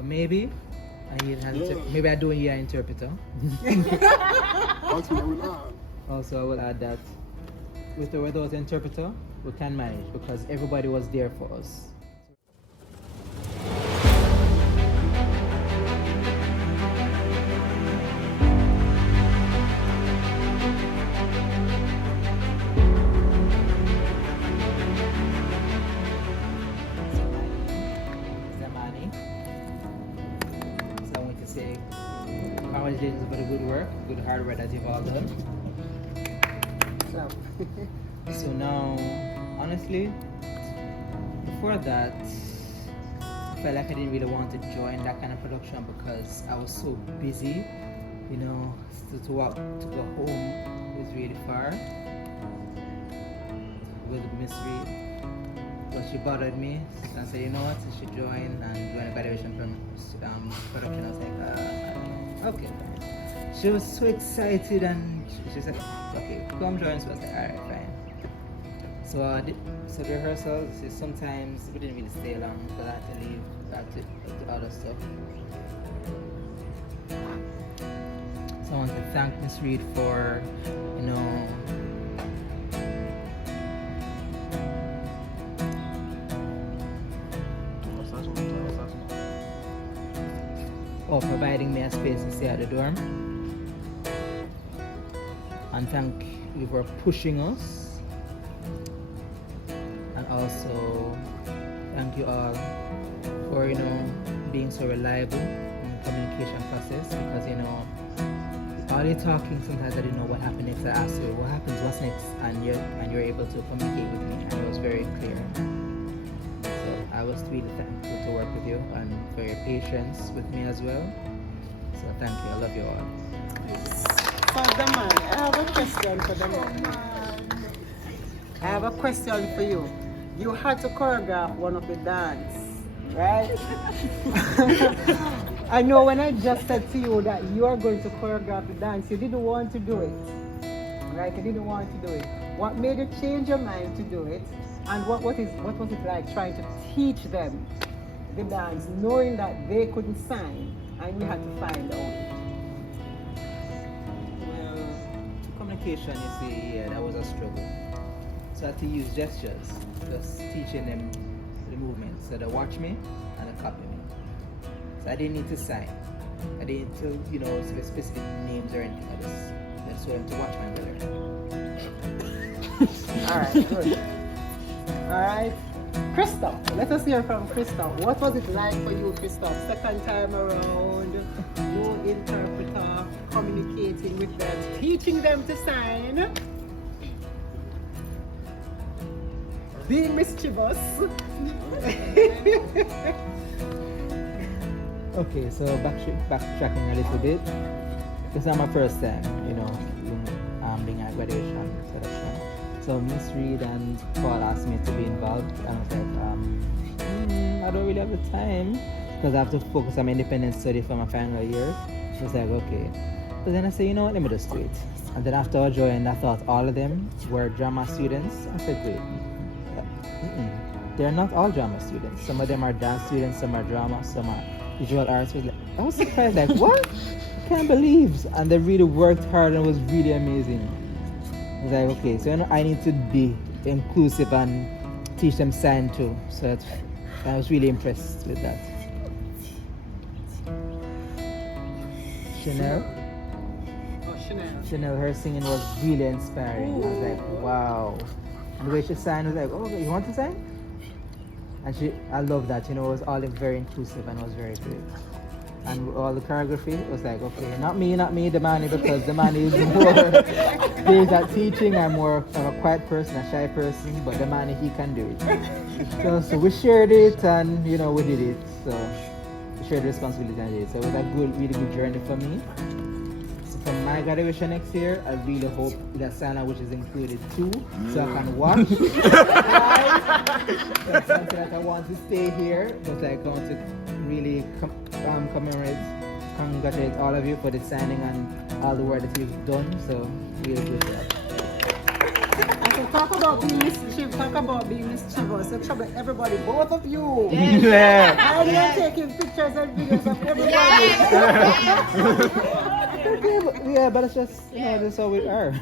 So maybe maybe I do a year interpreter. Also, I will add that with or without interpreter, we can manage because everybody was there for us. Congratulations for the good work, good hard work that you've all done. So now, honestly, before that, I felt like I didn't really want to join that kind of production because I was so busy. You know, to walk to go home was really far with Miss Reid. But she bothered me and said, you know what, you should join and join a graduation production. I was like, okay. She was so excited and she said, okay, come join. So I was like, alright, fine. So I did. So the rehearsals, sometimes we didn't really stay long because I had to leave, I had to do other stuff. So I want to thank Miss Reid for, you know, providing me a space to stay at the dorm, and thank you for pushing us, and also thank you all for, you know, being so reliable in the communication process, because, you know, all you're talking, sometimes I didn't know what happened next. I asked you what happens, what's next, and you're able to communicate with me, and it was very clear. I was really thankful to work with you and for your patience with me as well. So thank you. I love you all. For the man, I have a question for the man. I have a question for you. You had to choreograph one of the dance, right? I know when I just said to you that you are going to choreograph the dance, you didn't want to do it, right? You didn't want to do it. What made you change your mind to do it? And what was it like trying to teach them the dance, knowing that they couldn't sign and we had to find out? Well, communication, you see, yeah, that was a struggle. So I had to use gestures, just teaching them the movements. So they watch me and they copy me. So I didn't need to sign. I didn't need to, you know, say specific names or anything. I just want them to watch my brother. Alright, good. Alright, Christoph, let us hear from Christoph. What was it like for you, Christoph? Second time around, you interpreter, communicating with them, teaching them to sign, being mischievous. Okay, so backtracking a little bit. This is my first time, you know, being at graduation selection. So Miss Reid and Paul asked me to be involved, and I was like, I don't really have the time because I have to focus on my independent study for my final year. She was like, okay. But then I said, you know what, let me just do it. And then after I joined, I thought all of them were drama students. I said, wait, they're not all drama students. Some of them are dance students, some are drama, some are visual arts. I was surprised, like, what? I can't believe. And they really worked hard and it was really amazing. I was like, okay, so I need to be inclusive and teach them sign too. So I was really impressed with that. Chanel, her singing was really inspiring. I was like, wow. And the way she sang, I was like, oh, you want to sing? And I love that, you know, it was all very inclusive and it was very great. And all the choreography was like, okay, not me, the man, because the man is more days at teaching. I'm more of a quiet person, a shy person, but the man, he can do it. So we shared it and, you know, we did it. So we shared the responsibility and did it. So it was a really good journey for me. So for my graduation next year, I really hope that sign language is included too, so I can watch. That's something that I want to stay here, but I want to really congratulate all of you for the signing and all the work that you've done. So really good job. I said, talk about being mischievous, talk about being mischievous. So trouble everybody, both of you. Yeah. And you're taking pictures and videos of everybody. Okay, but it's just, that's how we are.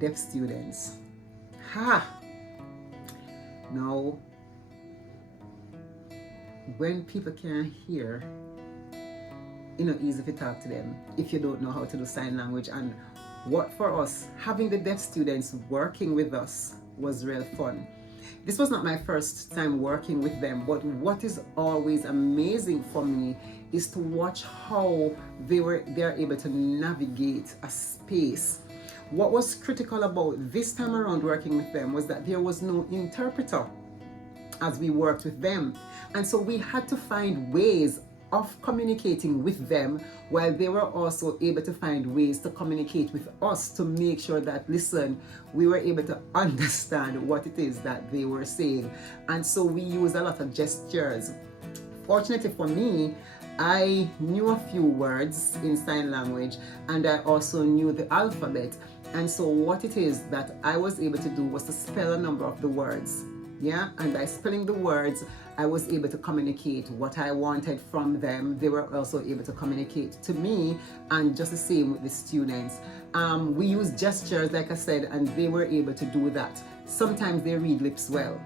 Deaf students. Ha! Now, when people can't hear, easy to talk to them if you don't know how to do sign language. And what for us, having the deaf students working with us was real fun. This was not my first time working with them, but what is always amazing for me is to watch how they're able to navigate a space. What was critical about this time around working with them was that there was no interpreter as we worked with them. And so we had to find ways of communicating with them while they were also able to find ways to communicate with us to make sure that, listen, we were able to understand what it is that they were saying. And so we used a lot of gestures. Fortunately for me, I knew a few words in sign language and I also knew the alphabet. And so what it is that I was able to do was to spell a number of the words. Yeah, and by spelling the words, I was able to communicate what I wanted from them. They were also able to communicate to me, and just the same with the students. We use gestures, like I said, and they were able to do that. Sometimes they read lips well.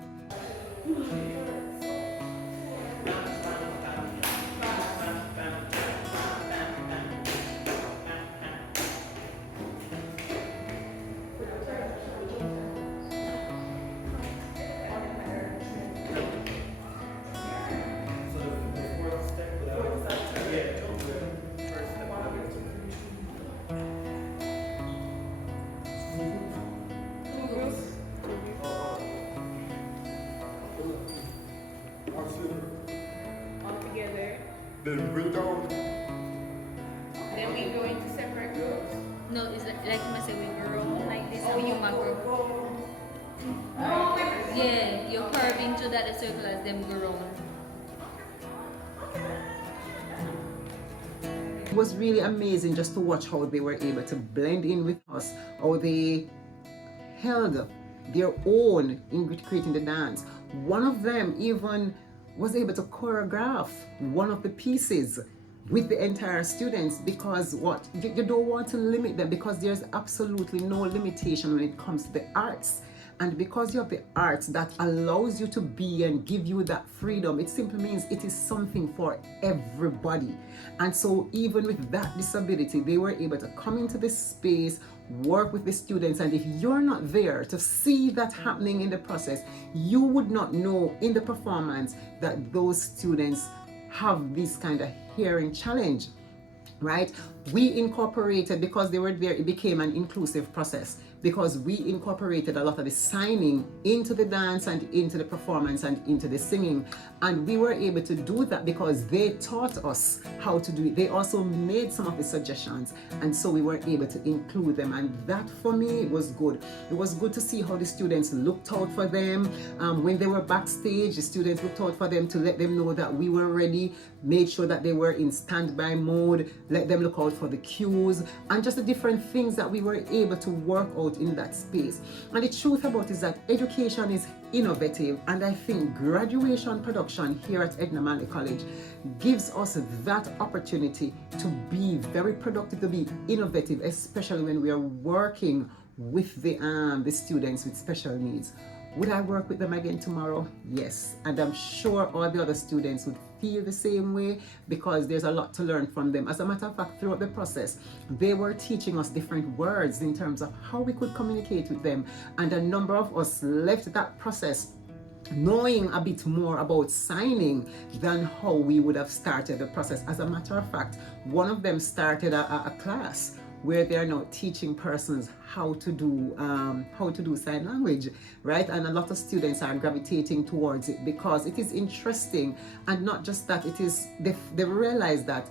Then bring down. Then we go into separate groups. No, it's like you say we grow like this and you grow. Yeah, you curve into that circle as them grow. It was really amazing just to watch how they were able to blend in with us, how they held their own in creating the dance. One of them even was able to choreograph one of the pieces with the entire students, because you don't want to limit them, because there's absolutely no limitation when it comes to the arts. And because you have the arts that allows you to be and give you that freedom, it simply means it is something for everybody. And so even with that disability, they were able to come into this space, work with the students, and if you're not there to see that happening in the process, you would not know in the performance that those students have this kind of hearing challenge, right? We incorporated, because they were there, it became an inclusive process, because we incorporated a lot of the signing into the dance and into the performance and into the singing. And we were able to do that because they taught us how to do it. They also made some of the suggestions, and so we were able to include them, and that for me was good. It was good to see how the students looked out for them. When they were backstage, the students looked out for them to let them know that we were ready, made sure that they were in standby mode, let them look out for the cues, and just the different things that we were able to work out in that space. And the truth about it is that education is innovative, and I think graduation production here at Edna Manley College gives us that opportunity to be very productive, to be innovative, especially when we are working with the students with special needs. Would I work with them again tomorrow? Yes, and I'm sure all the other students would feel the same way, because there's a lot to learn from them. As a matter of fact, throughout the process, they were teaching us different words in terms of how we could communicate with them, and a number of us left that process knowing a bit more about signing than how we would have started the process. As a matter of fact, one of them started a class where they are now teaching persons how to do sign language, right? And a lot of students are gravitating towards it because it is interesting, and not just that, it is they realize that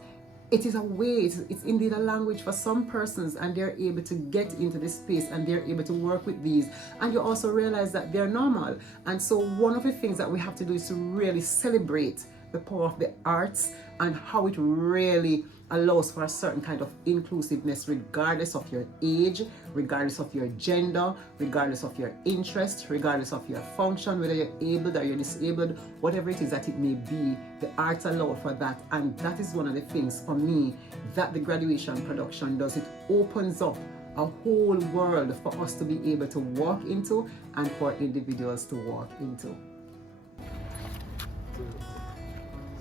it is a way, it's indeed a language for some persons, and they're able to get into this space and they're able to work with these. And you also realize that they're normal. And so one of the things that we have to do is to really celebrate the power of the arts and how it really allows for a certain kind of inclusiveness, regardless of your age, regardless of your gender, regardless of your interest, regardless of your function, whether you're able or you're disabled, whatever it is that it may be, the arts allow for that. And that is one of the things for me that the graduation production does. It opens up a whole world for us to be able to walk into and for individuals to walk into.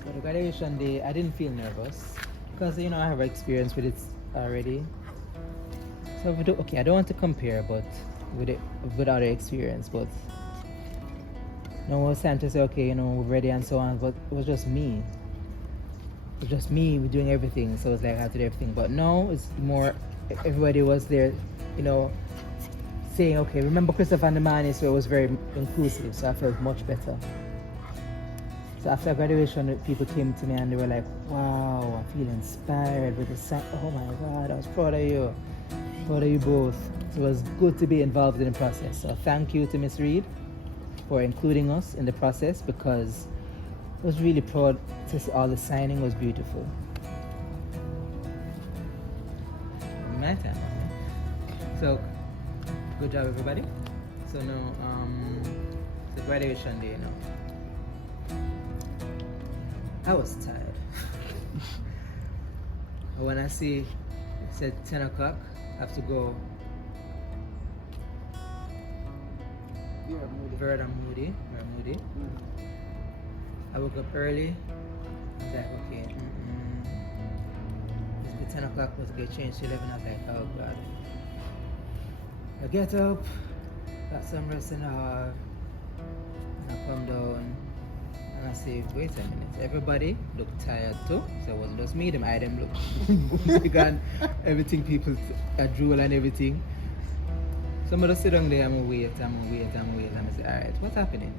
So the graduation day, I didn't feel nervous because I have experience with it already. So I don't want to compare, but with other experience, but it was time to say, okay, we're ready and so on. But it was just me. It was just me doing everything. So it was like I had to do everything. But now it's more. Everybody was there, saying, okay, remember Christopher and the man, so it was very inclusive. So I felt much better. So after graduation, people came to me and they were like, wow, I feel inspired with the song. Oh my God, I was proud of you. Proud of you both. So it was good to be involved in the process. So thank you to Miss Reid for including us in the process, because I was really proud to see all the signing was beautiful. My time. So good job everybody. So now the graduation day now. I was tired. When I see it said 10 o'clock, I have to go. Very moody. I woke up early. I was like, okay, it's 10 o'clock, was to get changed to 11. I was like, oh God. I get up, got some rest in the hall, and I come down. And I say, wait a minute, everybody looked tired too. So it wasn't just me, them looked big and everything, people drool and everything. Somebody sit down there, I'm wait. And I say, alright, what's happening?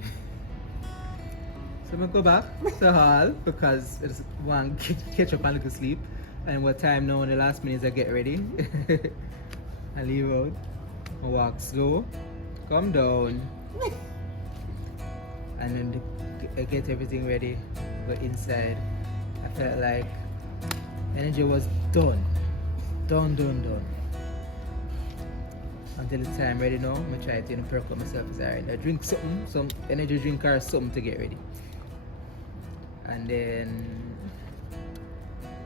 So I go back to the hall because I just want to catch up and look asleep. And what time now in the last minutes I get ready. I leave out, I walk slow, come down, and then I get everything ready, but inside I felt like energy was done. Until the time ready now, I try to perk up myself. It's alright, I drink something, some energy drink or something to get ready. And then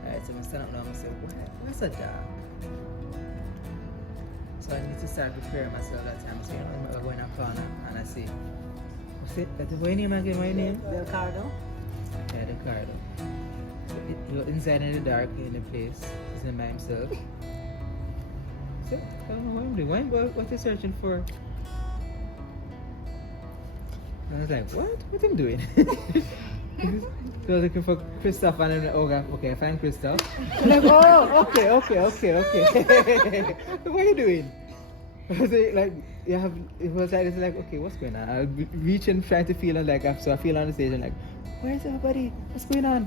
alright, so I stand up now and I say, what's a job? So I need to start preparing myself that time. So I'm going in a corner and I say, what's it? What's your name again? My name? Del Cardo? Yeah, Del Cardo. He was inside in the dark in the place. He's in by himself. So I don't know what I'm doing. What are you searching for? And I was like, what? What am I doing? So I was looking for Christoph and then okay, I find Christoph. I'm like, oh, okay. What are you doing? I was like, it was like, okay, what's going on? I'll be reaching, trying to feel like, so I feel on the stage and like, where's everybody? What's going on?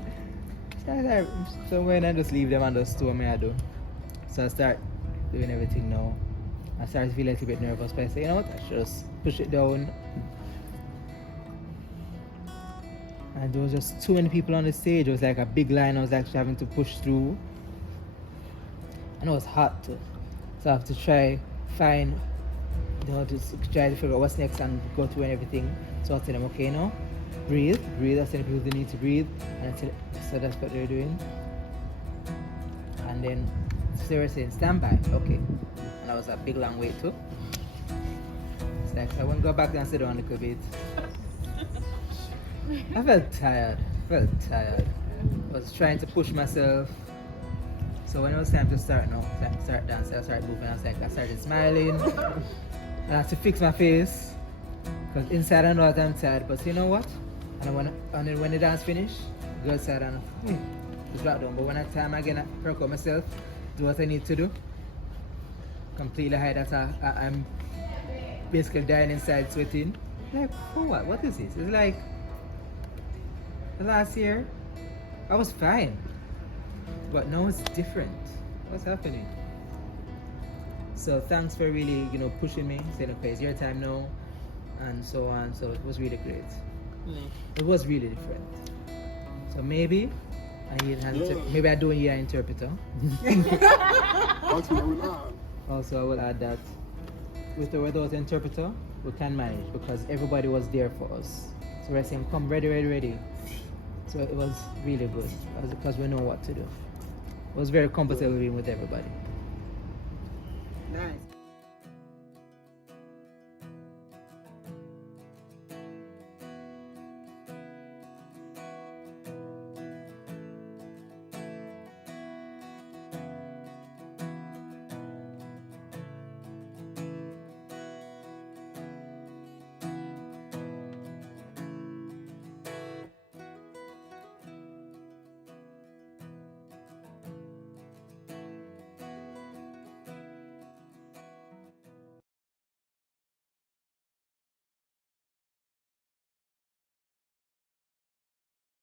So when I just leave them and just do what I do. So I start doing everything now. I start to feel a little bit nervous, but I say, you know what, I should just push it down. And there was just too many people on the stage. It was like a big line I was actually having to push through. And it was hot too. So I have to try to figure out what's next and go through and everything. So I tell them, okay, now, breathe. I tell people they need to breathe. And so that's what they're doing. And then they were saying, stand by, okay. And that was a big long wait too. It's like, I won't go back and sit down a little bit. I felt tired. I was trying to push myself. So when it was time to start dancing, I started moving. I started smiling. I had to fix my face because inside I know that I'm tired. But you know what? And then when the dance finished, go outside and to drop down. But when I time again, I perk up myself, do what I need to do. completely hide that I'm basically dying inside sweating. Like, for what? What is this? It's like the last year I was fine, but now it's different. What's happening? So thanks for really, pushing me, saying, okay, it's your time now, and so on. So it was really great. It was really different. So maybe maybe I do a year interpreter. Also, I will add that with or without interpreter, we can manage because everybody was there for us. So we're saying, come ready, ready, ready. So it was really good because we know what to do. It was very comfortable being with everybody. Nice.